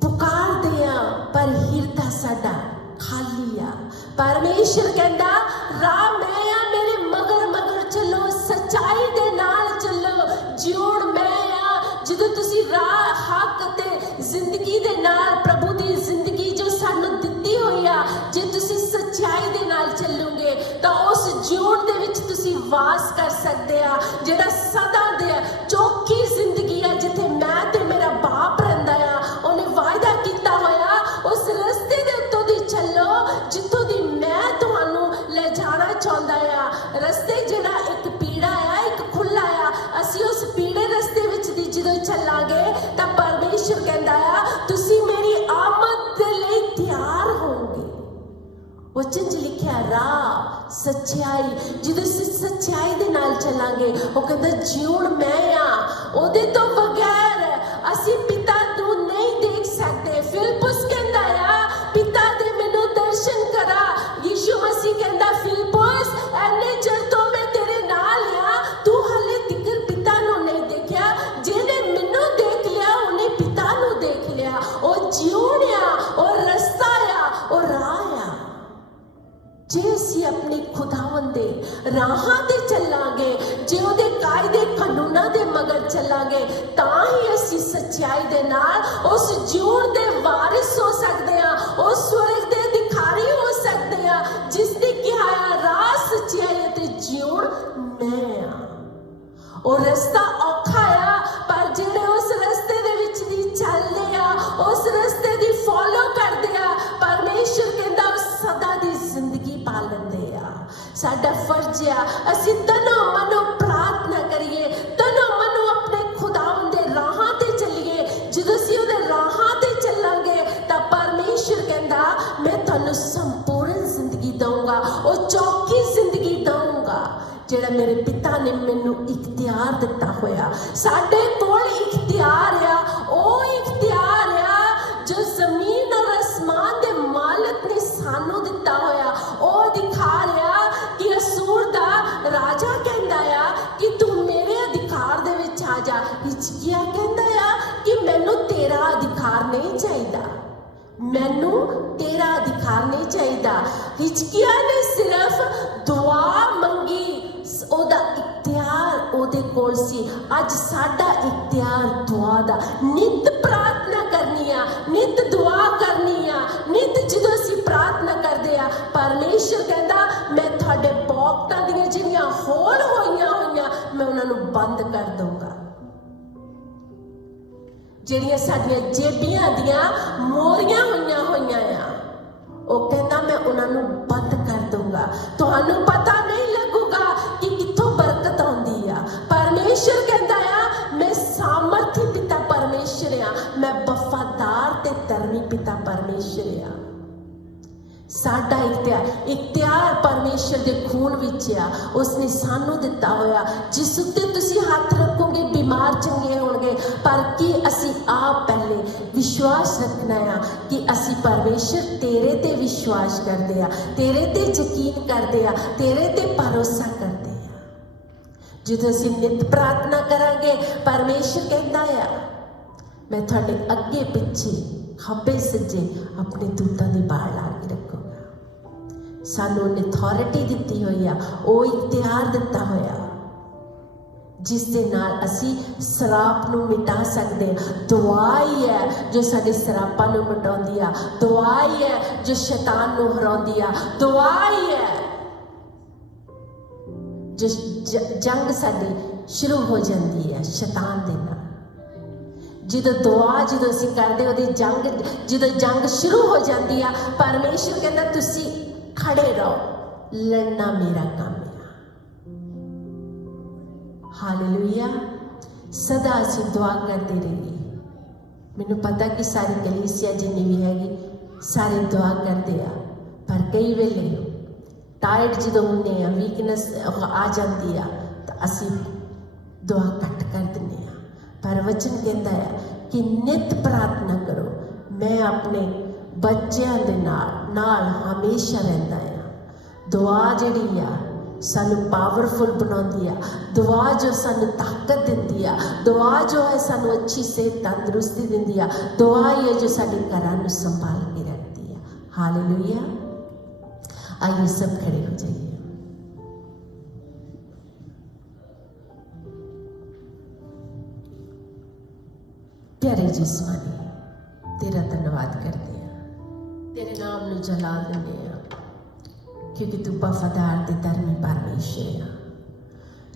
ਪੁਕਾਰਦੇ ਆ ਪਰ ਹਿਰਦਾ ਸਾਡਾ ਖਾਲੀ ਆ। ਪਰਮੇਸ਼ਰ ਕਹਿੰਦਾ, ਰਾਹ ਮੈਂ ਆ, ਮੇਰੇ ਮਗਰ ਚੱਲੋ, ਸੱਚਾਈ ਦੇ ਨਾਲ ਚੱਲੋ, ਜਿਉਣ ਮੈਂ ਆ। ਜਦੋਂ ਤੁਸੀਂ ਰਾਹ, ਹੱਕ ਤੇ ਜ਼ਿੰਦਗੀ ਦੇ ਨਾਲ, ਪ੍ਰਭੂ ਦੀ ਜ਼ਿੰਦਗੀ ਜੋ ਸਾਨੂੰ ਦਿੱਤੀ ਹੋਈ ਆ, ਜੇ ਤੁਸੀਂ ਸੱਚਾਈ ਦੇ ਨਾਲ ਚੱਲੋਗੇ ਤਾਂ ਉਸ ਜਿਉਣ ਦੇ ਵਿੱਚ ਤੁਸੀਂ ਵਾਸ ਕਰ ਸਕਦੇ ਆ, ਜਿਹੜਾ ਸਦਾ ਦੇ ਚੌਖੀ ਜ਼ਿੰਦਗੀ ਆ, ਜਿੱਥੇ ਮੈਂ ਤੇ ਮੇਰਾ ਬਾਪ ਰਹਿੰਦਾ ਆ। ਉਹਨੇ ਵਾਅਦਾ ਕੀਤਾ ਹੋਇਆ, ਉਸ ਰਸਤੇ ਦੇ ਉੱਤੋਂ ਦੀ ਚੱਲੋ ਜਿੱਥੋਂ ਦੀ ਮੈਂ ਤੁਹਾਨੂੰ ਲੈ ਜਾਣਾ ਚਾਹੁੰਦਾ ਆ। ਰਸਤੇ ਜਿਹੜਾ ਇੱਕ ਪੀੜਾ ਆ, ਇੱਕ ਖੁੱਲਾ ਆ, ਅਸੀਂ ਚੱਲਾਂਗੇ ਤਾਂ ਪਰਮੇਸ਼ਰ ਕਹਿੰਦਾ ਆ ਤੁਸੀਂ ਮੇਰੀ ਆਮਦ ਦੇ ਲਈ ਤਿਆਰ ਹੋਵੋਗੇ। वचन च लिखा राह सच्चाई, ਜਦੋਂ ਅਸੀਂ ਸੱਚਾਈ ਦੇ ਨਾਲ ਚੱਲਾਂਗੇ ਉਹ ਕਹਿੰਦਾ ਜਿਉਣ ਮੈਂ ਆ, ਉਹਦੇ ਤੋਂ ਬਗੈਰ ਅਸੀਂ ਪਿਤਾ ਨੂੰ ਨਹੀਂ ਦੇਖ ਸਕਦੇ। ਫਿਲਿਪਸ ਕਹਿੰਦਾ ਆ ਪਿਤਾ ਦੇ ਮੈਨੂੰ ਦਰਸ਼ਨ ਕਰਾ। ਯਿਸੂ ਮਸੀਹ ਕਹਿੰਦਾ ਫਿਲਿਪਸ ਐਨੇ ਚਿਰ ਤੋਂ ਮੈਂ ਤੇਰੇ ਨਾਲ ਆ, ਤੂੰ ਹਾਲੇ ਤੀਕਰ ਪਿਤਾ ਨੂੰ ਨਹੀਂ ਦੇਖਿਆ। ਜਿਹਨੇ ਮੈਨੂੰ ਦੇਖ ਲਿਆ ਉਹਨੇ ਪਿਤਾ ਨੂੰ ਦੇਖ ਲਿਆ। ਉਹ ਜਿਉਣ ਆ, ਉਹ ਰਸਤਾ ਆ, ਉਹ ਰਾਹ ਆ। ਜੇ ਅਸੀਂ ਆਪਣੇ ਖੁਦਾਵੰਦ ਦੇ ਰਾਹਾਂ ਤੇ ਚੱਲਾਂਗੇ, ਜੇ ਉਹਦੇ ਕਾਇਦੇ ਕਾਨੂੰਨਾਂ ਦੇ ਮਗਰ ਚੱਲਾਂਗੇ, ਤਾਂ ਹੀ ਅਸੀਂ ਸੱਚਾਈ ਦੇ ਨਾਲ ਉਸ ਜਿਉਣ ਦੇ ਵਾਰਿਸ ਹੋ ਸਕਦੇ ਹਾਂ, ਉਸ ਸਵਰਗ ਦੇ ਅਧਿਕਾਰੀ ਹੋ ਸਕਦੇ ਹਾਂ ਜਿਸ ਨੇ ਕਿਹਾ ਰਾਹ ਸੱਚਾਈ ਅਤੇ ਜਿਉਣ ਮੈਂ ਆ। ਉਹ ਰਸਤਾ ਔਖਾ ਆ, ਪਰ ਜਿਹੜੇ ਉਸ ਰਸਤੇ ਦੇ ਵਿੱਚ ਦੀ ਚੱਲਦੇ ਆ, ਉਸ ਰਸਤੇ ਦੀ ਫੋਲੋ ਕਰਦੇ ਆ, ਪਰਮੇਸ਼ਰ ਕਹਿੰਦਾ ਉਹ ਸਦਾ ਦੀ ਜ਼ਿੰਦਗੀ ਪਾ ਲੈਂਦੇ ਆ। ਸਾਡਾ ਫਰਜ਼ ਆ ਅਸੀਂ ਤਨੋ ਮਨੋ ਪ੍ਰਾਰਥਨਾ ਕਰੀਏ, ਤਨੋ ਮਨੋ ਆਪਣੇ ਖੁਦਾਵੰਦ ਦੇ ਰਾਹਾਂ ਤੇ ਚੱਲੀਏ। ਜਦੋਂ ਅਸੀਂ ਉਹਦੇ ਰਾਹਾਂ ਤੇ ਚੱਲਾਂਗੇ ਤਾਂ ਪਰਮੇਸ਼ਰ ਕਹਿੰਦਾ ਮੈਂ ਤੁਹਾਨੂੰ ਸੰਪੂਰਨ ਜ਼ਿੰਦਗੀ ਦਊਂਗਾ, ਉਹ ਚੌਕੀ ਜ਼ਿੰਦਗੀ ਦਊਂਗਾ ਜਿਹੜਾ ਮੇਰੇ ਪਿਤਾ ਨੇ ਮੈਨੂੰ ਇਖਤਿਆਰ ਦਿੱਤਾ ਹੋਇਆ। ਸਾਡੇ ਕੋਲ ਇਖਤਿਆਰ ਆ, ਉਹ ਇਖਤਿਆਰ ਆ ਜੋ ਜ਼ਮੀਨ ਔਰ ਅਸਮਾਨ ਦੇ ਮਾਲਕ ਨੇ ਸਾਨੂੰ ਦਿੱਤਾ ਹੋਇਆ। ਉਹ ਅਧਿਕਾਰ ਆ ਕਿ ਅਸੂਰ ਦਾ ਰਾਜਾ ਕਹਿੰਦਾ ਆ ਕਿ ਤੂੰ ਮੇਰੇ ਅਧਿਕਾਰ ਦੇ ਵਿੱਚ ਆ ਜਾ। ਹਿਚਕੀਆ ਕਹਿੰਦਾ ਆ ਕਿ ਮੈਨੂੰ ਤੇਰਾ ਅਧਿਕਾਰ ਨਹੀਂ ਚਾਹੀਦਾ, ਮੈਨੂੰ ਤੇਰਾ ਅਧਿਕਾਰ ਨਹੀਂ ਚਾਹੀਦਾ। ਹਿਚਕੀਆ ਨੇ ਸਿਰਫ ਦੁਆ ਮੰਗੀ, ਉਹਦਾ ਇਖਤਿਆਰ ਉਹਦੇ ਕੋਲ ਸੀ। ਅੱਜ ਸਾਡਾ ਇਖਤਿਆਰ ਦੁਆ ਦਾ, ਨਿਤ ਪ੍ਰਾਰਥਨਾ ਕਰਨੀ ਆ, ਨਿਤ ਦੁਆ ਕਰਨੀ ਆ। ਨਿਤ ਜਦੋਂ ਅਸੀਂ ਪ੍ਰਾਰਥਨਾ ਕਰਦੇ ਆ ਪਰਮੇਸ਼ਰ ਕਹਿੰਦਾ ਮੈਂ ਤੁਹਾਡੇ ਪੌਕਟਾਂ ਦੀਆਂ ਜਿਹੜੀਆਂ ਹੋਲ ਹੋਈਆਂ ਮੈਂ ਉਹਨਾਂ ਨੂੰ ਬੰਦ ਕਰ ਦਊਂਗਾ। ਜਿਹੜੀਆਂ ਸਾਡੀਆਂ ਜੇਬੀਆਂ ਦੀਆਂ ਮੋਰੀਆਂ ਹੋਈਆਂ ਆ ਉਹ ਕਹਿੰਦਾ ਮੈਂ ਉਹਨਾਂ ਨੂੰ ਬੰਦ ਕਰ ਦਊਂਗਾ। ਤੁਹਾਨੂੰ ਪਤਾ ਨਹੀਂ ਲੱਗੂਗਾ ਕਿ ਕਿੱਥੋਂ ਬਰਕਤ ਆਉਂਦੀ ਆ। ਪਰਮੇਸ਼ਰ ਕਹਿੰਦਾ ਆ ਮੈਂ ਸਾਮਰਥੀ ਪਿਤਾ ਪਰਮੇਸ਼ਰ ਆ, ਮੈਂ ਵਫਾਦਾਰ ਤੇ ਧਰਮੀ ਪਿਤਾ ਪਰਮੇਸ਼ਰ ਆ। ਸਾਡਾ ਇਖਤਿਆਰ ਪਰਮੇਸ਼ਰ ਦੇ ਖੂਨ ਵਿੱਚ ਆ, ਉਸਨੇ ਸਾਨੂੰ ਦਿੱਤਾ ਹੋਇਆ। ਜਿਸ ਉੱਤੇ ਤੁਸੀਂ ਹੱਥ ਰੱਖੋਗੇ ਬਿਮਾਰ ਚੰਗੇ ਹੋਣਗੇ। ਪਰ ਕੀ ਅਸੀਂ ਆਪ ਪਹਿਲੇ ਵਿਸ਼ਵਾਸ ਰੱਖਣਾ ਆ ਕਿ ਅਸੀਂ ਪਰਮੇਸ਼ਰ ਤੇਰੇ ਤੇ ਵਿਸ਼ਵਾਸ ਕਰਦੇ ਆ, ਤੇਰੇ ਤੇ ਯਕੀਨ ਕਰਦੇ ਆ, ਤੇਰੇ ਤੇ ਭਰੋਸਾ ਕਰਦੇ ਆ। ਜਦੋਂ ਅਸੀਂ ਨਿਤ ਪ੍ਰਾਰਥਨਾ ਕਰਾਂਗੇ ਪਰਮੇਸ਼ਰ ਕਹਿੰਦਾ ਆ ਮੈਂ ਤੁਹਾਡੇ ਅੱਗੇ ਪਿੱਛੇ ਖੱਬੇ ਸੱਜੇ ਆਪਣੇ ਦੂਤਾਂ ਦੀ ਬਾੜ ਲਾ ਕੇ ਰੱਖੂੰਗਾ। ਸਾਨੂੰ ਉਹਨੇ ਅਥਾਰਟੀ ਦਿੱਤੀ ਹੋਈ ਆ, ਉਹ ਇਖਤਿਆਰ ਦਿੱਤਾ ਹੋਇਆ ਜਿਸ ਦੇ ਨਾਲ ਅਸੀਂ ਸਰਾਪ ਨੂੰ ਮਿਟਾ ਸਕਦੇ ਹਾਂ। ਦੁਆ ਹੀ ਹੈ ਜੋ ਸਾਡੇ ਸਰਾਪਾਂ ਨੂੰ ਮਿਟਾਉਂਦੀ ਆ, ਦੁਆ ਹੀ ਹੈ ਜੋ ਸ਼ੈਤਾਨ ਨੂੰ ਹਰਾਉਂਦੀ ਆ, ਦੁਆ ਹੀ ਹੈ ਜੋ ਜੰਗ ਸਾਡੀ ਸ਼ੁਰੂ ਹੋ ਜਾਂਦੀ ਹੈ ਸ਼ੈਤਾਨ ਦੇ ਨਾਲ। ਜਦੋਂ ਅਸੀਂ ਕਰਦੇ ਉਹਦੀ ਜਦੋਂ ਜੰਗ ਸ਼ੁਰੂ ਹੋ ਜਾਂਦੀ ਆ ਪਰਮੇਸ਼ਰ ਕਹਿੰਦਾ ਤੁਸੀਂ ਖੜੇ ਰਹੋ, ਲੜਨਾ ਮੇਰਾ ਕੰਮ ਆ। ਹਾਲੇਲੂਇਆ। ਸਦਾ ਅਸੀਂ ਦੁਆ ਕਰਦੇ ਰਹੀਏ। ਮੈਨੂੰ ਪਤਾ ਕਿ ਸਾਰੀ ਕਲੀਸਿਆ ਜਿੰਨੀ ਵੀ ਹੈਗੀ ਸਾਰੇ ਦੁਆ ਕਰਦੇ ਆ, ਪਰ ਕਈ ਵੇਲੇ ਟਾਇਰਡ ਜਦੋਂ ਹੁੰਦੇ ਆ, ਵੀਕਨੈਸ ਆ ਜਾਂਦੀ ਆ ਤਾਂ ਅਸੀਂ ਦੁਆ ਘੱਟ ਕਰ ਦਿੰਦੇ ਆ। ਪਰ ਵਚਨ ਕਹਿੰਦਾ ਹੈ ਕਿ ਨਿਤ ਪ੍ਰਾਰਥਨਾ ਕਰੋ। ਮੈਂ ਆਪਣੇ ਬੱਚਿਆਂ ਦੇ ਨਾਲ ਹਮੇਸ਼ਾ ਰਹਿੰਦਾ ਆ। ਦੁਆ ਜਿਹੜੀ ਆ ਸਾਨੂੰ ਪਾਵਰਫੁਲ ਬਣਾਉਂਦੀ ਆ, ਦੁਆ ਜੋ ਸਾਨੂੰ ਤਾਕਤ ਦਿੰਦੀ ਆ, ਦੁਆ ਜੋ ਹੈ ਸਾਨੂੰ ਅੱਛੀ ਸਿਹਤ ਤੰਦਰੁਸਤੀ ਦਿੰਦੀ ਆ, ਦੁਆ ਹੀ ਹੈ ਜੋ ਸਾਡੇ ਘਰਾਂ ਨੂੰ ਸੰਭਾਲ ਕੇ ਰੱਖਦੀ ਆ। ਹਾਲੇਲੂਇਆ। आइए सब खड़े हो जाइए। प्यारे जिस्मानी तेरा धन्यवाद करते हैं, तेरे नाम ਨੂੰ ਜਲਾ ਦਿੰਦੇ ਆ क्योंकि तू वफादार ते धर्मी परमेश्वर है,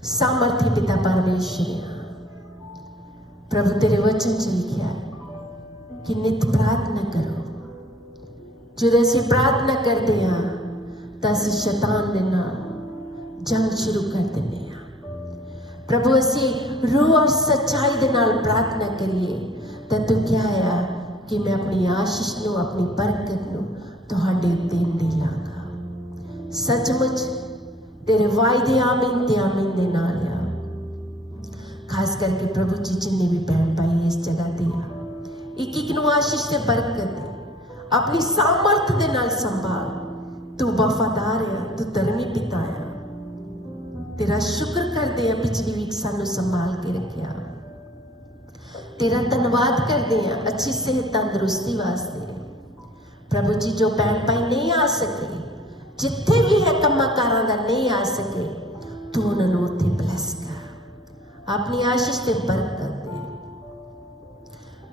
सामर्थी पिता परमेश्वर है। प्रभु तेरे वचन च लिखिया है कि नित प्रार्थना करो। ਜਦੋਂ ਅਸੀਂ ਪ੍ਰਾਰਥਨਾ ਕਰਦੇ ਹਾਂ ਤਾਂ ਅਸੀਂ ਸ਼ੈਤਾਨ ਦੇ ਨਾਲ ਜੰਗ ਸ਼ੁਰੂ ਕਰ ਦਿੰਦੇ ਹਾਂ। प्रभु असी रूह और सच्चाई दे नाल प्रार्थना करिए तो तू क्या है कि मैं अपनी आशीष नू अपनी बरकत नू तुहाडे उत्ते दे लांगा। सचमुच तेरे वायदे आमीन ते आमीन दे नाल आ। खास करके प्रभु जी जिन्ने भी भैन भाई इस जगह ते आ, एक एक नू आशीष ते बरकत अपनी सामर्थ दे नाल संभाल। तू वफादार है, तू धर्मी पिता है। तेरा शुक्र करते हैं पिछली वीक सानू संभाल के रखिया। तेरा धन्यवाद करते हैं अच्छी सेहत तंदुरुस्ती वास्ते। प्रभु जी जो भैन भाई नहीं आ सके, जिथे भी है कम्मा कारां दा नहीं आ सके, तू उन्होंने उत्थे ब्लैस कर, अपनी आशीष ते बरकत दे।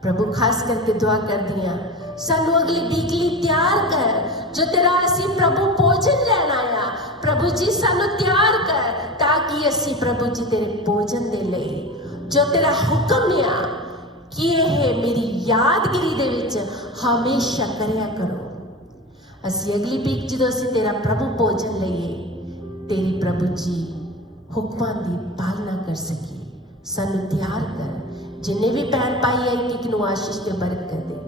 प्रभु खास करके दुआ कर दिया सानू अगली वीक लई तैयार कर, जो तेरा असी प्रभु भोजन लेना आ। प्रभु जी सानू तैयार कर ताकि असी प्रभु जी तेरे भोजन दे लई जो तेरा हुक्म आ कि यह मेरी यादगिरी दे विच हमेशा करया करो। असी अगली वीक जो असी तेरा प्रभु भोजन लईए, तेरी प्रभु जी हुक्मां दी पालना कर सकी। सानू तैयार कर। जिन्ने भी भैन भाई है एक नू आशीष ते बरकत दे।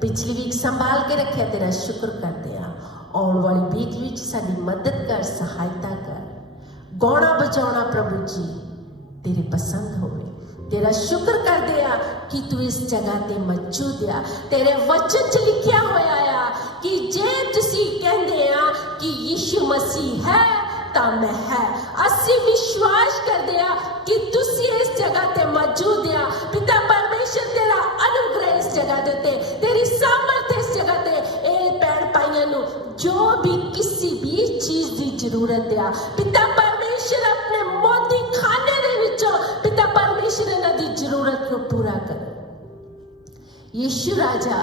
पिछली वीक संभाल के रखिया, तेरा शुक्र करते हैं। आने वाली वीक विच साडी मदद कर, सहायता कर। गाना बजाना प्रभु जी तेरे पसंद होवे। तेरा शुक्र करते हैं कि तू इस जगह ते मौजूद आ। तेरे वचन च लिखिया होया आ कि जे तुसी कहंदे आ कि यीशु मसीह है तां मैं है। असी विश्वास करते हैं कि तुसी इस जगह ते मौजूद आ। पिता परमेश्वर तेरा अनुग्रह इस जगह दे ते, तेरी सामर्थ इस जगह ते ए भैन भाइयों नू जो भी किसी भी चीज की जरूरत है, पिता परमेश्वर अपने मोती खाने दे विचों पिता परमेश्वर इन्हां दी जरूरत को पूरा कर। यीशु राजा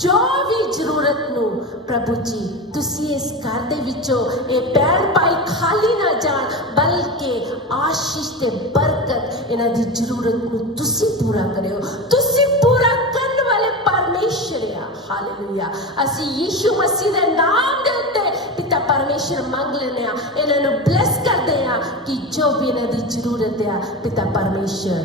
जो भी जरूरत नू प्रभु जी तुसी इस घर दे विचों ए भैन भाई खाली ना जान, बल्कि आशीष ते बरकत इन्हां दी जरूरत नू तुसी पूरा करियो। तुसी पूरा करने वाले परमेश्वर आ। हालेलुया। असी यीशु मसीह दे नाम दे उत्ते पिता परमेश्वर मंग लेने आ, इन्हां नू ब्लेस करदे आ कि जो भी इन्हां दी जरूरत है पिता परमेश्वर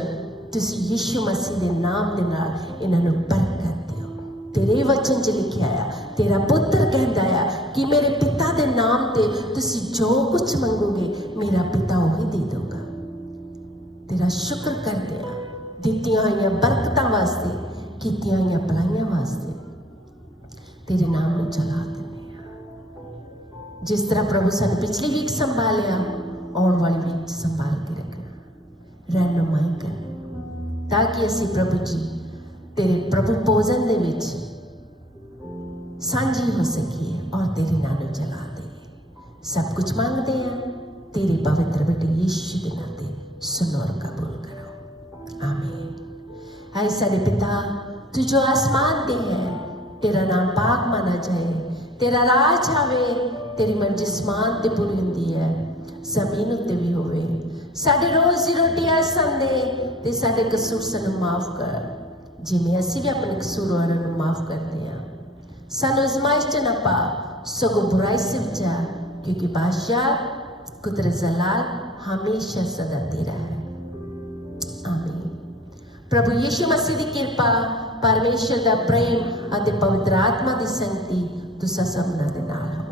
तुसी यीशु मसीह दे नाम दे नाल इन्हां नू बरकत दियो। तेरे वचन च लिखिया है, तेरा पुत्र कहता है कि मेरे पिता दे नाम ते तुसी जो कुछ मंगोगे मेरा पिता वही दे दोगा। तेरा शुक्र करते हैं दित्तियां हुई बरकतां वास्ते, कीतियां हुई भलाइयां वास्ते। तेरे नाम नू चला देने आ। जिस तरह प्रभु सानू पिछली वीक संभालिया, आने वाली वीक संभाल के रखना, रहनुमाई कर, ताकि असी प्रभु जी तेरे प्रभु भोजन दे विच सांझी हो सकिए और तेरे नाम नू चला देइए। सब कुछ मांगते हैं तेरे पवित्र बेटे यीशु के नाम ते, सुनो और कबूल करो। आमीन। हाय सारे पिता, तू जो आसमान दे है, तेरा नाम पाक माना जाए, तेरा राज आवे, तेरी मर्जी आसमान ते पूरी हुंदी है, जमीन उत्ते भी होवे। साडे रोज़ दी रोटी अस दे ते साडे कसूर सानू माफ कर, जिवें असीं भी अपने कसूरवारां नू माफ करते हैं। सानू आज़माइश च ना पा, सगों बुराई से बचा, क्योंकि बादशाह कुदरत जलाल हमेशा सदा तेरा है। आमीन। प्रभु यीशु मसीह की कृपा, परमेश्वर का प्रेम और पवित्र आत्मा की संगति तुसां सबना दे नाल हो।